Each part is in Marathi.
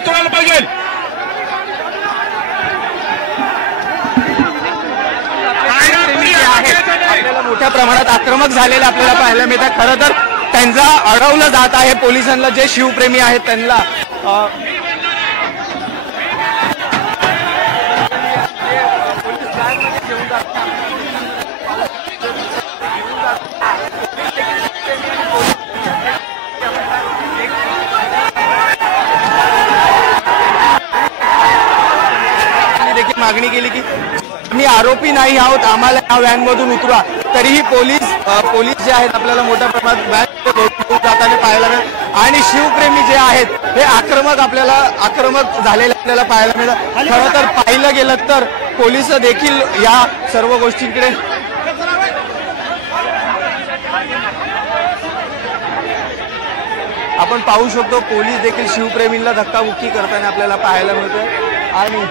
उतरायला पाहिजे। आपल्याला मोठ्या प्रमाणात आक्रमक झालेले आपल्याला पाहायला मिळतात। खरं तर त्यांचा अडवलं जात आहे पोलिसांना, जे शिवप्रेमी आहेत त्यांना देखील मागणी केली की मी आरोपी नाही आहोत, आम्हाला या व्हॅनमधून उतरवा। तरीही पोलीस जे आहेत आपल्याला मोठ्या प्रमाणात व्हॅन जाताना पाहायला मिळतात आणि शिवप्रेमी जे आहेत हे आक्रमक झालेले आपल्याला पाहायला मिळतात। खरं तर पाहिलं गेलं तर पोलीस देखील या सर्व गोष्टींकडे आपण पाहू शकतो। पोलीस देखील शिवप्रेमींना धक्काबुक्की करताना आपल्याला पाहायला मिळतं आणि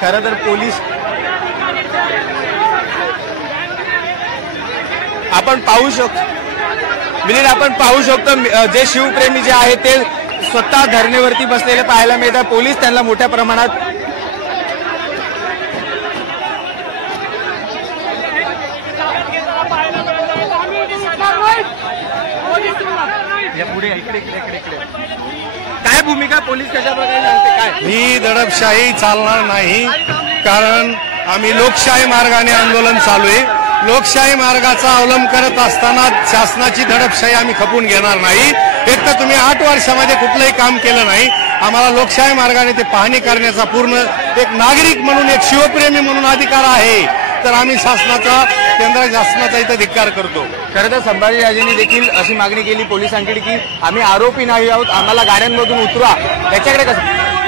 खरं तर पोलीस आपण पाहू शकतो जे शिवप्रेमी जे आहेत ते स्वतः धरणीवरती बसलेले पाहायला मिळतात। पोलीस त्यांना मोठ्या प्रमाणात काय भूमिका पोलीस कशा प्रकारे सांगते काय? ही दडपशाही चालणार नाही, कारण आम्ही लोकशाही मार्गाने आंदोलन चालू आहे। लोकशाही मार्गाचा अवलंब करत असताना शासनाची दडपशाही आम्ही खपून घेणार नाही। एक तर तुम्ही 8 वर्षामध्ये कुठलंही काम केलं नाही, आम्हाला लोकशाही मार्गाने ते पाहणी करण्याचा पूर्ण एक नागरिक म्हणून, एक शिवप्रेमी म्हणून अधिकार आहे, तर आम्ही केंद्र शासनाचा इथं धिक्कार करतो। खरं तर संभाजीराजेंनी देखील अशी मागणी केली पोलिसांकडे की आम्ही आरोपी नाही आहोत, आम्हाला गाड्यांमधून उतरवा। त्याच्याकडे कसं?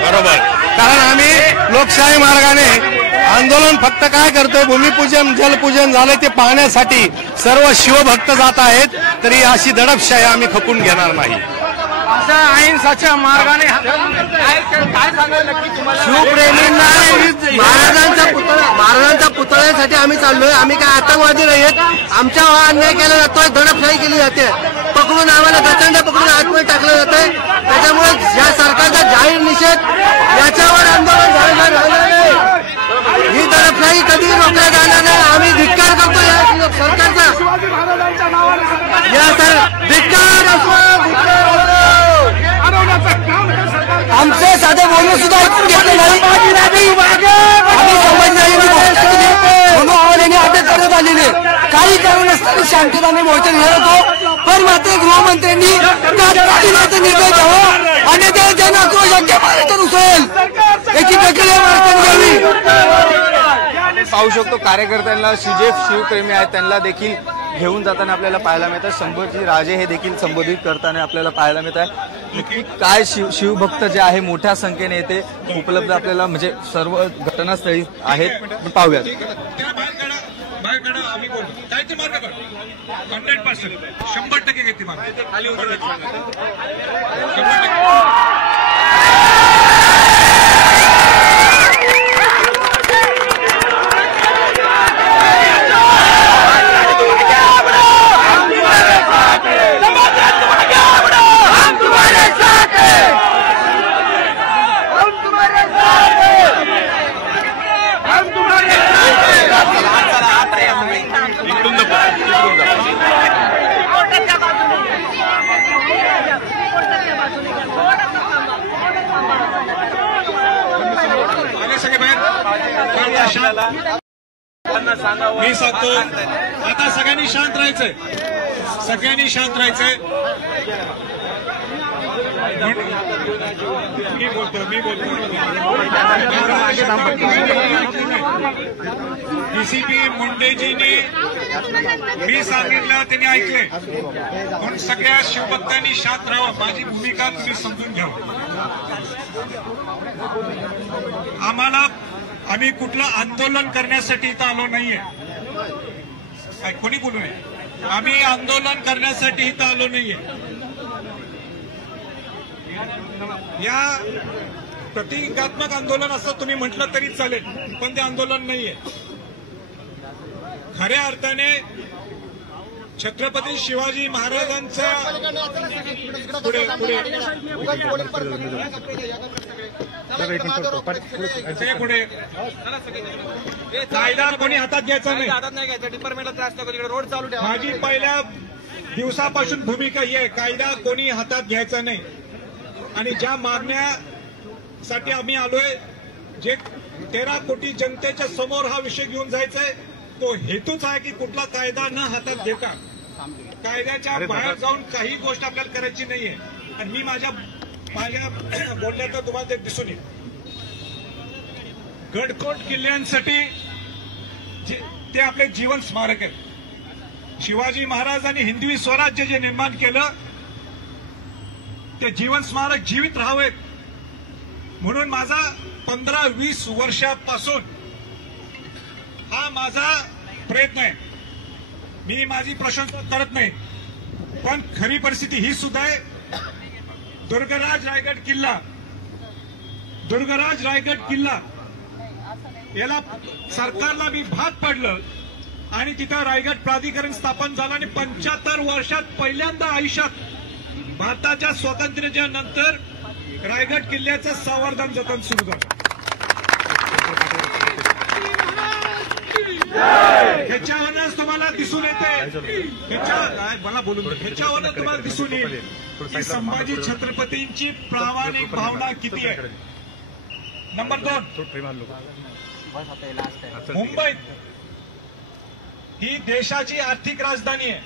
बरोबर, कारण आम्ही लोकशाही मार्गाने आंदोलन फक्त काय करतोय, भूमिपूजन जलपूजन झालं ते पाहण्यासाठी सर्व शिवभक्त जात आहेत, तरी अशी दडपशाही आम्ही खपून घेणार नाही। अहिंसाच्या मार्गाने काय सांगायला नक्की तुम्हाला? शिवप्रेमींना महाराजांच्या पुतळ्यासाठी आम्ही चाललोय। आम्ही काय आतंकवादी नाही आहेत, आमच्यावर अन्याय केला जातोय, दडपशाही केली जाते, पकडून आम्हाला प्रचंड पकडून आतमध्ये टाकलं जातंय। त्याच्यामुळे या सरकारचा जाहीर निषेध, याच्यावर आंदोलन झालेलं नाही। ही दडपशाही कधी रोखल्या जाणार नाही। आम्ही धिक्कार करतो या सरकारचा, धिक्कार आमचे साधे बोलणं सुद्धा ऐकून घेतले नाही। आम्ही अटक करण्यात आलेली काही कारण असताना शांतताने मोर्चा घेत होतो, पण मात्र गृहमंत्र्यांनी निर्णय घ्यावा आणि ते जनआक्रोश महाराष्ट्रात उसळेल याची प्रक्रिया महाराष्ट्रात घ्यावी। पाहू शकतो कार्यकर्त्यांना जे शिवप्रेमी आहेत त्यांना देखील घेऊन जाताना आपल्याला पाहायला मिळतं। संभाजीराजे हे देखील संबोधित करताना आपल्याला पाहायला मिळत आहे। नक्की काय शिवभक्त जे आहे मोठ्या संख्येने येते उपलब्ध आपल्याला म्हणजे सर्व घटनास्थळी आहेत, पाहूयात। आम्ही बोलतो काय ते मार्ग 100% 100% घेते मार्ग खाली मी सांगतो आता सगळ्यांनी शांत राहायचंय, सगळ्यांनी शांत राहायचंय। मी बोलतो डीसीपी मुंडेजींनी मी सांगितलं त्यांनी ऐकले, म्हणून सगळ्या शिवभक्तांनी शांत राहावं। माझी भूमिका तुम्ही समजून घ्यावं। आम्ही कुठलं आंदोलन करण्यासाठी इथं आलो नाहीये, काय कोणी बोलू नये। आम्ही आंदोलन करण्यासाठी इथं आलो नाहीये। या प्रतिकात्मक आंदोलन असं तुम्ही म्हटलं तरी चालेल, पण ते आंदोलन नाहीये। खऱ्या अर्थाने छत्रपती शिवाजी महाराजांचा पुढे पुढे कायदा कोणी हातात घ्यायचा नाही. रोड चालू ठेवा. माझी पहिल्या दिवसापासून भूमिका ही आहे, कायदा कोणी हातात घ्यायचा नाही. आणि ज्या मागण्यासाठी आम्ही आलोय, जे 13 कोटी जनतेच्या समोर हा विषय घेऊन जायचा आहे, तो हेतूच आहे की कुठला कायदा न हातात घेता कायद्याच्या बाहेर जाऊन काही गोष्ट आपल्याला करायची नाहीये. आणि मी माझ्या बोलण्यात तुम्हाला ते दिसून येईल. गडकोट किल्ल्यांसाठी ते आपले जीवन स्मारक आहे. शिवाजी महाराजांनी हिंदवी स्वराज्य जे निर्माण केलं, ते जीवन स्मारक जीवित राहावेत म्हणून माझा 15-20 वर्षापासून हा माझा प्रयत्न आहे. मी माझी प्रशंसा करत नाही, पण खरी परिस्थिती ही सुद्धा आहे. दुर्गराज रायगड किल्ला याला सरकारला मी भाग पडलं आणि तिथं रायगड प्राधिकरण स्थापन झालं आणि 75 वर्षात पहिल्यांदा आयुष्यात भारताच्या स्वातंत्र्याच्या नंतर रायगड किल्ल्याचं संवर्धन जतन सुरू झालं. ह्याच्यावरच तुम्हाला दिसून येते, मला बोलून ह्याच्यावरच तुम्हाला दिसून येईल की संभाजी छत्रपतींची प्रामाणिक भावना किती आहे. नंबर 2, मुंबईत ही देशाची आर्थिक राजधानी आहे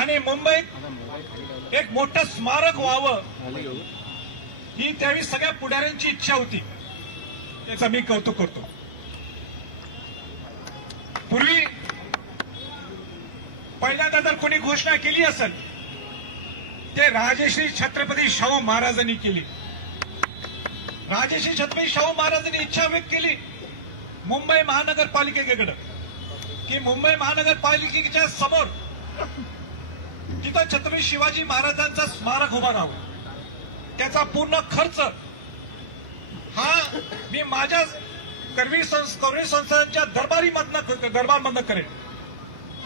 आणि मुंबईत एक मोठं स्मारक व्हावं ही त्यावेळी सगळ्या पुढाऱ्यांची इच्छा होती. त्याचं मी कौतुक करतो. पूर्वी पहिल्यांदा जर कोणी घोषणा केली असेल ते राजश्री छत्रपती शाहू महाराजांनी केली. राजश्री छत्रपती शाहू महाराजांनी इच्छा व्यक्त केली मुंबई महानगरपालिकेकडे की मुंबई महानगरपालिकेच्या समोर तिथं छत्रपती शिवाजी महाराजांचं स्मारक उभा राहावं. त्याचा पूर्ण खर्च हा मी माझ्या करवीर संस्थांच्या दरबारमधनं करेन.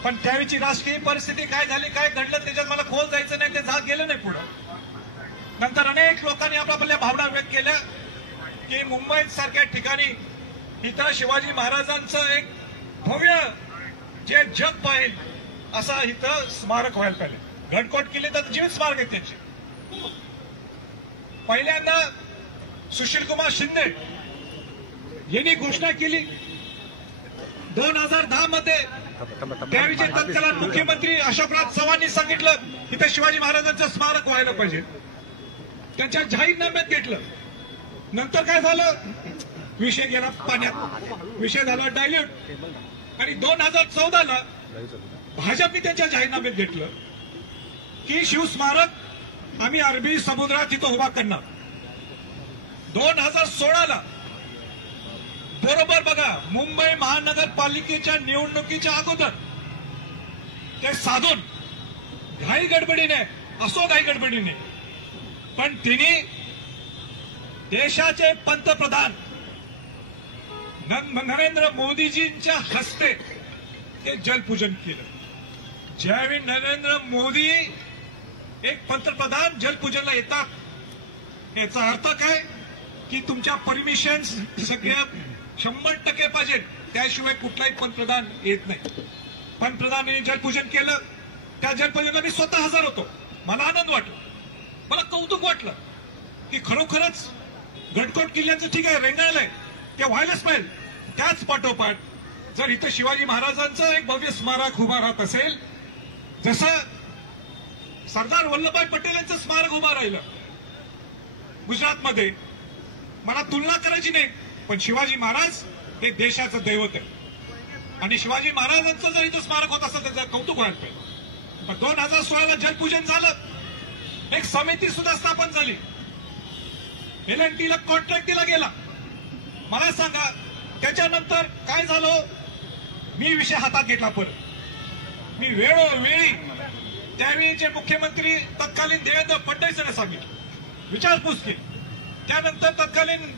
पण त्यावेळीची राजकीय परिस्थिती काय झाली, काय घडलं त्याच्यात मला खोल जायचं नाही, ते गेलं नाही पुढं. नंतर अनेक लोकांनी आपल्या भावना व्यक्त केल्या की मुंबईत सारख्या ठिकाणी इथं शिवाजी महाराजांचं एक भव्य जे जग पाहिल असं इथं स्मारक व्हायला पाहिजे. गडकोट किल्ले तर जीवित स्मारक आहेत त्यांचे. पहिल्यांदा सुशीलकुमार शिंदे यांनी घोषणा केली 2010 मध्ये. त्यावेळीचे तत्कालीन मुख्यमंत्री अशोकराज चव्हाणांनी सांगितलं इथं शिवाजी महाराजांचं स्मारक व्हायला पाहिजे. त्यांच्या जाहीरनाम्यात घेतलं. नंतर काय झालं, विषय गेला पाण्यात, विषय झाला डायल्यूट. आणि 2014ला भाजपने त्यांच्या जाहीरनाम्यात घेतलं की शिवस्मारक आम्ही अरबी समुद्रात तिथं उभा करणार. 2016ला बरोबर बघा, मुंबई महानगरपालिकेच्या निवडणुकीच्या अगोदर ते साधून घाई गडबडीने पण तिने देशाचे पंतप्रधान नरेंद्र मोदीजींच्या हस्ते ते जलपूजन केलं. ज्यावेळी नरेंद्र मोदी एक पंतप्रधान जलपूजनला येतात याचा अर्थ काय की तुमच्या परमिशन सगळ्या 100% पाहिजे, त्याशिवाय कुठलाही पंतप्रधान येत नाही. पंतप्रधानांनी जलपूजन केलं. त्या जलपूजनाला मी स्वतः हजर होतो. मला आनंद वाटला, मला कौतुक वाटलं की खरोखरच गडकोट किल्ल्याचं ठीक आहे रेंगाळलंय, ते व्हायलाच पाहिजे. त्याच पाठोपाठ जर इथं शिवाजी महाराजांचं एक भव्य स्मारक उभा राहत असेल, जसं सरदार वल्लभभाई पटेल यांचं स्मारक उभं राहिलं गुजरातमध्ये, मला तुलना करायची नाही, पण शिवाजी महाराज हे देशाचं दैवत आहे आणि शिवाजी महाराजांचं जर इथं स्मारक होत असेल त्याचं कौतुक व्हायला पाहिजे. पण 2016ला जलपूजन झालं, एक समिती सुद्धा स्थापन झाली, L&Tला कॉन्ट्रॅक्ट दिला गेला. मला सांगा त्याच्यानंतर काय झालं, मी विषय हातात घेतला. परत मी वेळोवेळी त्यावेळीचे मुख्यमंत्री तत्कालीन देवेंद्र फडणवीस यांना सांगितलं, विचारपूस केली. त्यानंतर तत्कालीन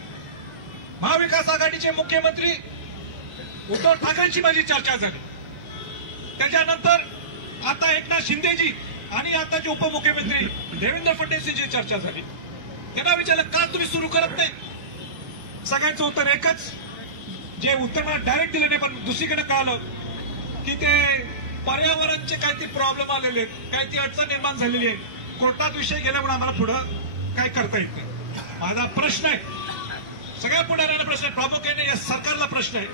महाविकास आघाडीचे मुख्यमंत्री उद्धव ठाकरेंची माझी चर्चा झाली. त्याच्यानंतर आता एकनाथ शिंदेजी आणि आताचे उपमुख्यमंत्री देवेंद्र फडणवीस यांची चर्चा झाली. त्यांना विचारलं का तुम्ही सुरू करत नाही. सगळ्यांचं उत्तर एकच, जे उत्तर मला डायरेक्ट दिलं नाही पण दुसरीकडे कळालं की ते पर्यावरणचे काहीतरी प्रॉब्लेम आलेले आहेत, काहीतरी अडचण निर्माण झालेली आहे, कोर्टात विषय गेल्यामुळे आम्हाला पुढं काय करता येत नाही. माझा प्रश्न आहे, सगळ्या पुढाऱ्यांना प्रश्न आहे, प्रामुख्याने या सरकारला प्रश्न आहे.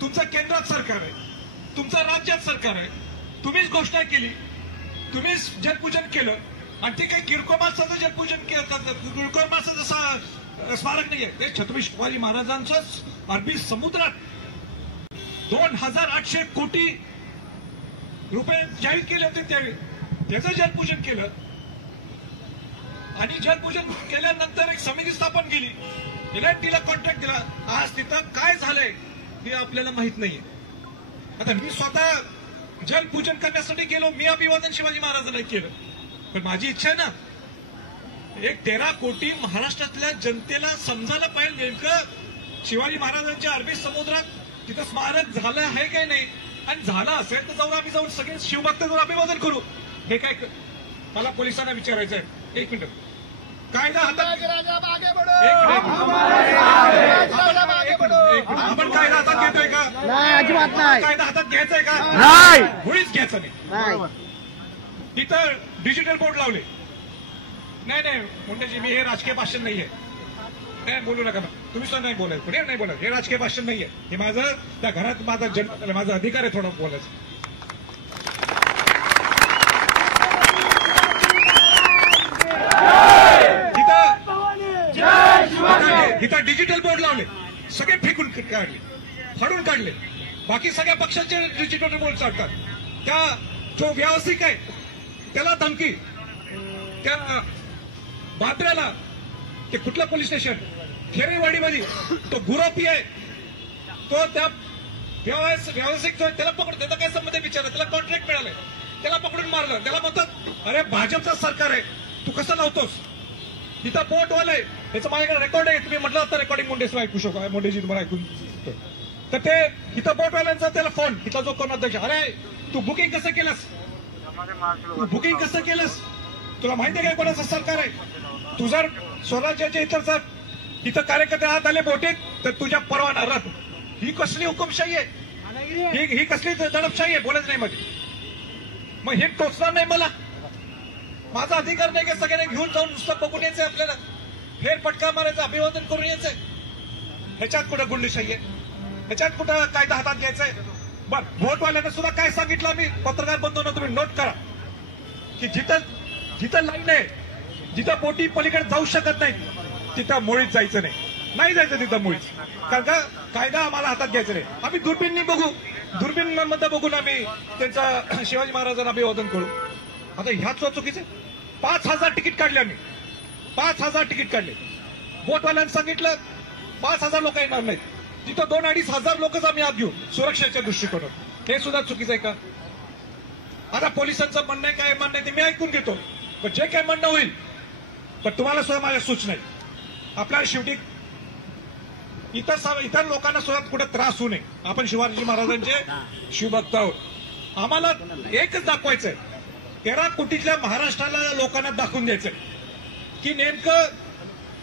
तुमचं केंद्रात सरकार आहे, तुमचं राज्यात सरकार आहे, तुम्हीच घोषणा केली, तुम्हीच जलपूजन केलं आणि ते काही किरकोळ माणसाचं जलपूजन केलं, किरकोळ माणसाचं स्मारक नाहीये, ते छत्रपती शिवाजी महाराजांचं अरबी समुद्रात 2800 कोटी रुपये जाहीर केले होते त्यावेळी, त्याचं जलपूजन केलं आणि जलपूजन केल्यानंतर एक समिती स्थापन केली, तिला कॉन्ट्रॅक्ट दिला. आज तिथं काय झालंय हे आपल्याला माहित नाहीये. आता मी स्वतः जलपूजन करण्यासाठी गेलो, मी अभिवादन शिवाजी महाराजांना केलं, पण माझी इच्छा आहे ना, एक 13 कोटी महाराष्ट्रातल्या जनतेला समजायला पाहिजे नेमकं शिवाजी महाराजांच्या अरबी समुद्रात तिथं स्मारक झालं आहे काही नाही, आणि झालं असेल तर जाऊन आम्ही जाऊन सगळे शिवभक्त जाऊन अभिवादन करू. हे काय मला पोलिसांना विचारायचं आहे. एक मिनिट, कायदा हातात, आपण कायदा हातात घेतोय का? अजिबात नाही. कायदा हातात घ्यायचाय का? नाही. मुळीच घ्यायचं नाही. इथं डिजिटल बोर्ड लावले. नाही मुंडेजी, मी हे राजकीय भाषण नाहीये, नाही बोलू नका, तुम्ही सुद्धा नाही बोलायचं, पुढे नाही बोलायचं, हे राजकीय भाषण नाहीये, हे माझं त्या घरात माझा अधिकार आहे थोडं बोलायचं. इथं डिजिटल बोर्ड लावले, सगळे फेकून काढले, फाडून काढले. बाकी सगळ्या पक्षाचे डिजिटल बोर्ड चालतात. त्या जो व्यावसायिक आहे त्याला धमकी, त्या बांद्र्याला ते कुठलं पोलीस स्टेशन खेरेवाडीमध्ये तो गुरोपी आहे, तो त्या व्यावसायिक जो त्याला पकडून, त्याचा काय संबंध आहे विचारलं, त्याला कॉन्ट्रॅक्ट मिळालंय, त्याला पकडून मारलं. त्याला म्हणतात अरे भाजपचं सरकार आहे, तू कसं लावतोस. इथं बोटवाले, याचं माझ्याकडे रेकॉर्ड आहे, तुम्ही म्हटलं तर रेकॉर्डिंग मुंडेला ऐकू शकतो, मुंडेजी तुम्हाला ऐकून. तर ते इथं बोटवाल्यांचा त्याला फोन, इथला जो कोण अध्यक्ष, अरे तू बुकिंग कसं केलंस, तू बुकिंग कसं केलंस, तुला माहिती आहे काय कोणाचं सरकार आहे. तू जर स्वराज्याच्या इथं कार्यकर्ते आत आले बोटीत तर तुझ्या परवाना रद्द. ही कसली हुकुमशाही आहे, ही कसली दडपशाही आहे, बोलत नाही मध्ये. मग हे टोचणार नाही मला, माझा अधिकार नाही की सगळ्यांना घेऊन जाऊन नुसतं बघून यायचंय, आपल्याला फेरफटका मारायचं, अभिवादन करून यायचंय. ह्याच्यात कुठं गुंडशाही आहे, ह्याच्यात कुठं कायदा हातात घ्यायचंय. बर, व्होटवाल्यांना सुद्धा काय सांगितलं आम्ही, पत्रकार बंधूंना तुम्ही नोट करा की जिथं लाईन आहे, जिथं बोटी पलीकडे जाऊ शकत नाही, तिथं मुळीच जायचं नाही जायचं तिथं मुळीच. कारण का कायदा आम्हाला हातात घ्यायचा नाही. आम्ही दुर्बीननी बघू, दुर्बीनमध्ये बघून आम्ही त्यांचं शिवाजी महाराजांना अभिवादन करू. आता ह्याच चुकीचे 5000 तिकीट काढले आम्ही, 5000 तिकीट काढले. बोटवाल्यांनी सांगितलं 5000 लोक येणार नाहीत, तिथं 2-2.5 लोकच आम्ही आत घेऊ सुरक्षेच्या दृष्टिकोनातून. हे सुद्धा चुकीचं आहे का? आता पोलिसांचं म्हणणं आहे, काय म्हणणं आहे ते मी ऐकून घेतो, पण जे काय म्हणणं होईल, पण तुम्हाला सुद्धा माझ्या सूचना आहे. आपल्याला शेवटी इतर लोकांना सुद्धा कुठे त्रास होऊ नये. आपण शिवाजी महाराजांचे शिवभक्त आहोत. आम्हाला एकच दाखवायचं आहे, 13 कोटीतल्या महाराष्ट्राला लोकांना दाखवून द्यायचंय की नेमकं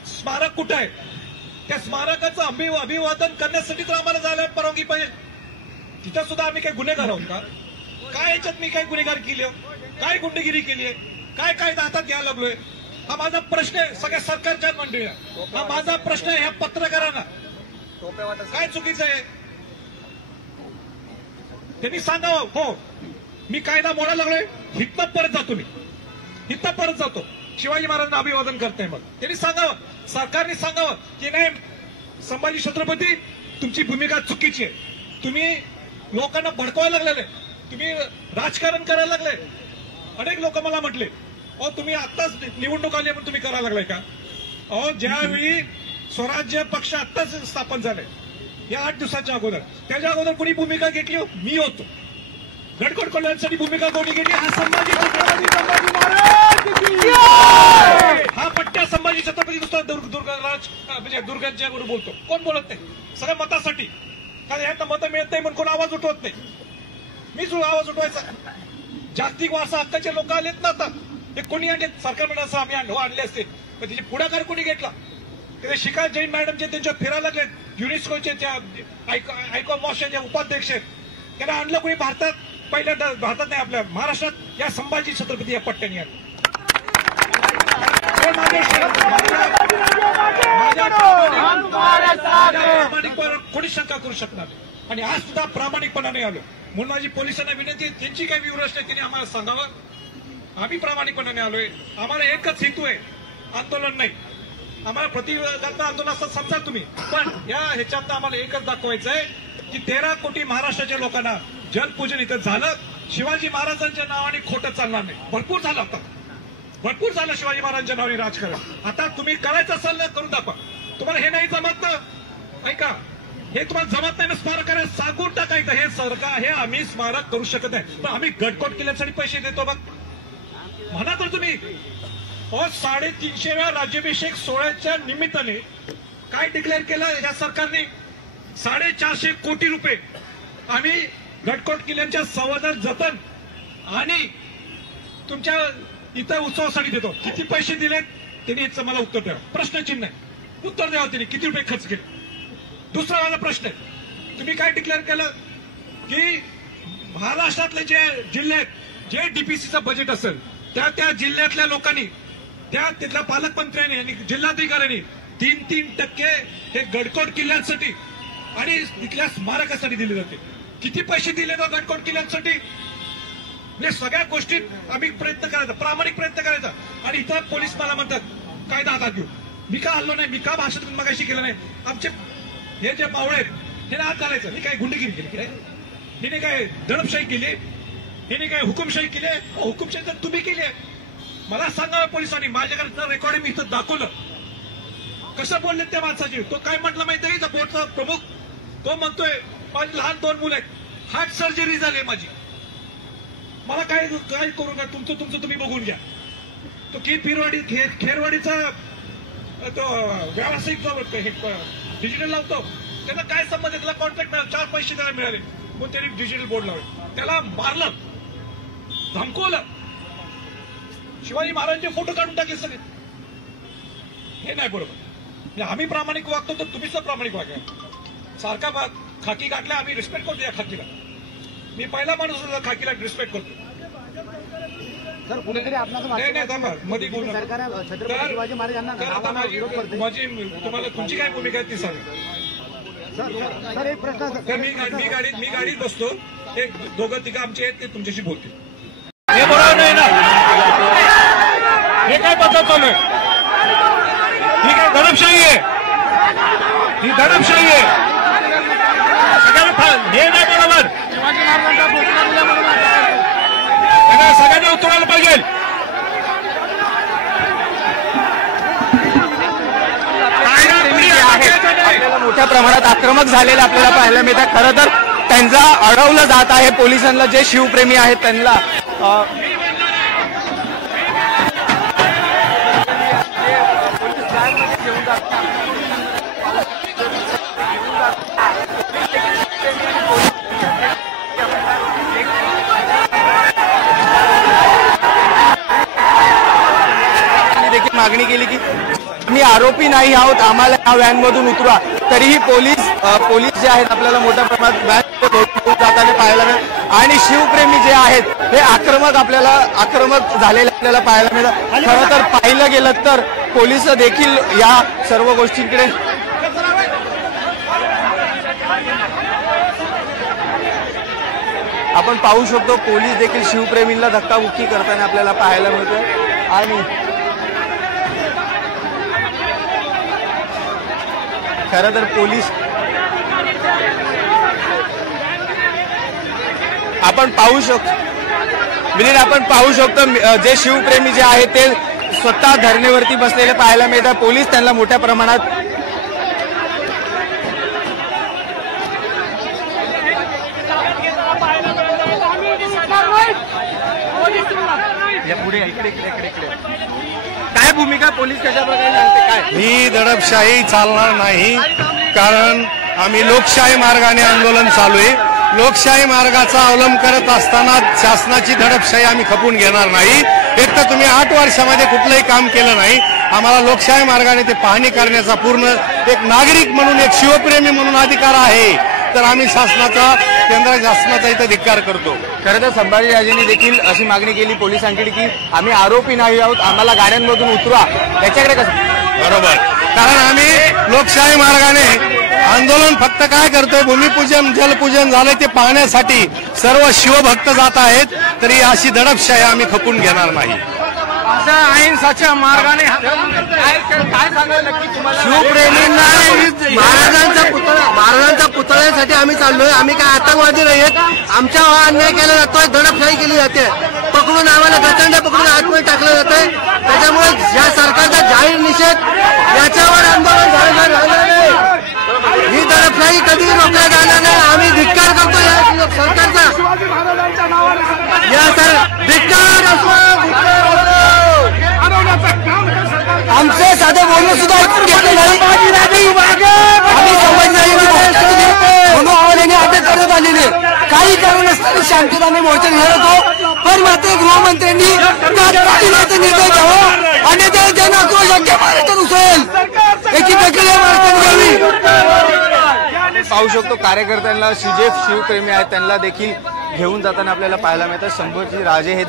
स्मारक कुठं आहे. त्या स्मारकाचं अभिवादन करण्यासाठी तर आम्हाला जायला परवानगी पाहिजे. तिथं सुद्धा आम्ही काही गुन्हेगार आहोत का? काय याच्यात मी काही गुन्हेगार केली, काय गुंडगिरी केली आहे, काय कायदा हातात घ्यायला लागलोय? हा माझा प्रश्न आहे सगळ्या सरकारच्या मंडळीला, हा माझा प्रश्न आहे ह्या पत्रकारांना. काय चुकीचं आहे त्यांनी सांगावं. हो, मी कायदा मोडायला लागलोय, हिथनं परत जातो, मी हिथनं परत जातो, शिवाजी महाराजांना अभिवादन करते. मग त्यांनी सांगावं, सरकारने सांगावं की नाही संभाजी छत्रपती तुमची भूमिका चुकीची आहे, तुम्ही लोकांना भडकवायला लागलेले, तुम्ही राजकारण करायला लागले. अनेक लोक मला म्हटले, अहो तुम्ही आत्ताच निवडणूक आली म्हणून तुम्ही करायला लागलाय का? अहो ज्यावेळी स्वराज्य पक्ष आत्ताच स्थापन झाले, या 8 दिवसाच्या अगोदर, त्याच्या अगोदर कोणी भूमिका घेतली? मी होतो. गडकड कल्याणसाठी भूमिका कोणी घेतली? हा संभाजी महाराज, हा पट्ट्या संभाजी छत्रपती नुसता दुर्गराज म्हणजे दुर्गांच्या बरोबर बोलतो. कोण बोलत नाही? सगळ्या मतासाठी. कारण यांना मतं मिळत नाही म्हणून कोण आवाज उठवत नाही. मीच आवाज उठवायचा. जागतिक वारसा हक्काचे लोक आलेत ना आता. हे कोणी आणले? सरकार म्हणून असं आम्ही आणले असते, पण त्याची पुढाकार कोणी घेतला? ते शिखा जैन मॅडम जे त्यांच्या फिरायला लागलेत, युनेस्कोचे त्या आयकॉमॉसचे उपाध्यक्ष आहेत, त्यांना आणलं कोणी भारतात? पहिल्यांदा भारतात नाही, आपल्या महाराष्ट्रात या संभाजी छत्रपती या पट्ट्याने आले. प्रामाणिकपणावर कोणी शंका करू शकणार नाही. आणि आज सुद्धा प्रामाणिकपणाने आलो म्हणून माझी पोलिसांना विनंती आहे, त्यांची काही विवरच नाही, त्यांनी आम्हाला सांगावं. आम्ही प्रामाणिकपणाने आलोय. आम्हाला एकच हेतू आहे, आंदोलन नाही. आम्हाला प्रतिबंधात्मक आंदोलन असं समजा तुम्ही, पण या ह्याच्यात आम्हाला एकच दाखवायचं आहे की 13 कोटी महाराष्ट्राच्या लोकांना जलपूजन इथं झालं. शिवाजी महाराजांच्या नावाने खोटं चालणार नाही. भरपूर झालं, आता भरपूर झालं शिवाजी महाराजांच्या नावाने राजकारण. आता तुम्ही करायचं असेल ना, करून दाखवा. तुम्हाला हे नाही जमत ना, ऐका, हे तुम्हाला जमत नाही ना, स्मारकाला सांगून टाकायचं हे सरकार, हे आम्ही स्मारक करू शकत नाही, पण आम्ही गटकोट किल्ल्यासाठी पैसे देतो. बघ म्हणा तर तुम्ही. 350व्या राज्याभिषेक सोहळ्याच्या निमित्ताने काय डिक्लेअर केलं या सरकारने? 450 कोटी रुपये आम्ही गटकोट किल्ल्यांच्या संवर्धन, जतन आणि तुमच्या इथं उत्सवासाठी देतो. किती पैसे दिलेत त्यांनी याचं मला उत्तर द्यावं. प्रश्नचिन्ह आहे, उत्तर द्यावं त्यांनी किती रुपये खर्च केले. दुसरा माझा प्रश्न आहे, तुम्ही काय डिक्लेअर केलं की महाराष्ट्रातले जे जिल्हे आहेत, जे डीपीसीचं बजेट असेल त्या जिल्ह्यातल्या लोकांनी, त्या तिथल्या पालकमंत्र्यांनी आणि जिल्हाधिकाऱ्यांनी 3% हे गडकोट किल्ल्यांसाठी आणि तिथल्या स्मारकासाठी दिले जाते. किती पैसे दिले ना गडकोट किल्ल्यांसाठी? म्हणजे सगळ्या गोष्टीत आम्ही प्रयत्न करायचा, प्रामाणिक प्रयत्न करायचा. आणि इथं पोलीस मला म्हणतात कायदा हातात घेऊ. मी का हल्लो नाही, मी का भाषण मगाशी केलं नाही? आमचे हे जे मावळे आहेत हे हात घालायचं. मी काय गुंडगिरी केली काय? हिने काय दडपशाही केली? हिने काय हुकुमशाही केली? हुकुमशाही तर तुम्ही केली आहे. मला सांगावं पोलिसांनी, माझ्याकडे रेकॉर्डिंग मी इथं दाखवलं कसं बोलले त्या माणसाची. तो काय म्हटलं माहिती आहे? बोर्डचा प्रमुख तो म्हणतोय माझी लहान 2 मुलं आहेत, हार्ट सर्जरी झाली माझी, मला काय करू का? तुमचं तुम्ही बघून घ्या. तो खेरवाडीचा तो व्यावसायिक जो डिजिटल लावतो त्याला काय संबंध? त्याला कॉन्ट्रॅक्ट मिळाला, 4 पैसे त्याला मिळाले म्हणून त्यांनी डिजिटल बोर्ड लावले. त्याला मारलं, धमकवलं, शिवाजी महाराजांचे फोटो काढून टाकले सगळे. हे नाही बरोबर. आम्ही प्रामाणिक वागतो तर तुम्ही सुद्धा प्रामाणिक वागा. सारखा खाकी गाठल्या, आम्ही रिस्पेक्ट करतो या खाकीला. मी पहिला माणूस खाकीला रिस्पेक्ट करतो. सर कुठेतरी नाही मध्ये बोलू नका. माझी तुम्हाला तुमची काय भूमिका आहे ती सांगा. सर एक प्रश्न, तर मी गाडीत बसतो, ते 2-3 आमचे आहेत, ते तुमच्याशी बोलतील. हे बरोबर नाही ना. हे काय पद्धत चालू आहे? ही काय दडपशाही आहे? ही दडपशाही आहे. हे नाही बरोबर. सगळ्यांना उतरायला पाहिजे. आपल्याला मोठ्या प्रमाणात आक्रमक झालेलं आपल्याला पाहायला मिळतं. खरं तर त्यांचा अडवलं जात आहे पोलिसांना, जे शिवप्रेमी आहेत त्यांना. देखील मागणी केली की मी आरोपी नाही आहोत, आम्हाला या व्हॅनमधून उतरा. तरीही पोलीस जे आहेत आपल्याला मोठ्या प्रमाणात व्हॅन जाताना पाहायला मिळत. आणि शिवप्रेमी जे आहेत हे आक्रमक झालेले आपल्याला पाहायला मिळतं. खरं तर पाहिलं गेलं तर पोलिस देखील या सर्व गोष्टींकडे आपण पाहू शकतो. पोलीस देखील शिवप्रेमींना धक्काबुक्की करताना आपल्याला पाहायला मिळतं. आणि खरं तर पोलीस आपण पाहू शकतो जे शिवप्रेमी जे आहेत ते स्वतः धरणीवरती बसलेले पाहायला मिळतात. पोलीस त्यांना मोठ्या प्रमाणात पुढे इकडे काय भूमिका पोलीस कशा प्रकारे सांगते? काय ही दडपशाही चालणार नाही, कारण आम्ही लोकशाही मार्गाने आंदोलन चालू आहे. लोकशाही मार्गाचा अवलंब करत असताना शासनाची दडपशाही आम्ही खपून घेणार नाही. एक तर तुम्ही 8 वर्षामध्ये कुठलंही काम केलं नाही. आम्हाला लोकशाही मार्गाने ते पाहणी करण्याचा पूर्ण एक नागरिक म्हणून, एक शिवप्रेमी म्हणून अधिकार आहे. तर आम्ही शासनाचा, केंद्र शासनाचा इथं धिक्कार करतो. खरं तर संभाजीराजेंनी देखील अशी मागणी केली पोलिसांकडे की आम्ही आरोपी नाही आहोत, आम्हाला गाड्यांमधून उतरवा. त्याच्याकडे कसं? बरोबर, कारण आम्ही लोकशाही मार्गाने आंदोलन फक्त काय करतोय, भूमिपूजन जलपूजन झालंय ते पाहण्यासाठी सर्व शिवभक्त जात आहेत. तरी अशी दडपशाही आम्ही खपून घेणार नाही. अशा अहिंसाच्या मार्गाने काय सांगाल नक्की तुम्हाला? शिवप्रेमींना महाराजांच्या पुतळ्यासाठी आम्ही चाललोय. आम्ही काय आतंकवादी नाही आहेत. आमच्यावर अन्याय केला जातोय, दडपशाही केली जाते. पकडून आम्हाला गचंडे पकडून आतमध्ये टाकलं जातंय. त्याच्यामुळे या सरकारचा जाहीर निषेध, याच्यावर आंदोलन झालं नाही. ही दडपशाही कधी रोखल्या जाणार नाही. आम्ही धिक्कार करतो या सरकारचा. या धिक्कार असो. आमचे साधे बोलणं सुद्धा ऐकून घेतले नाही. आम्ही म्हणून अटक करण्यात आलेली. काही कारण नसताना शांतताने मोर्चा निघत होतो. पण मात्र गृहमंत्र्यांनी तात्काळ निर्णय घ्यावा आणि ते जनआक्रोश योग्य महाराष्ट्रात उचलेल याची दखल या महाराष्ट्राने घ्यावी. पाहू शकतो कार्यकर्त्यांना शिवप्रेमी आहेत त्यांना देखील घेऊन जाताना आपल्याला पाहायला मिळतं. संभाजीराजे हे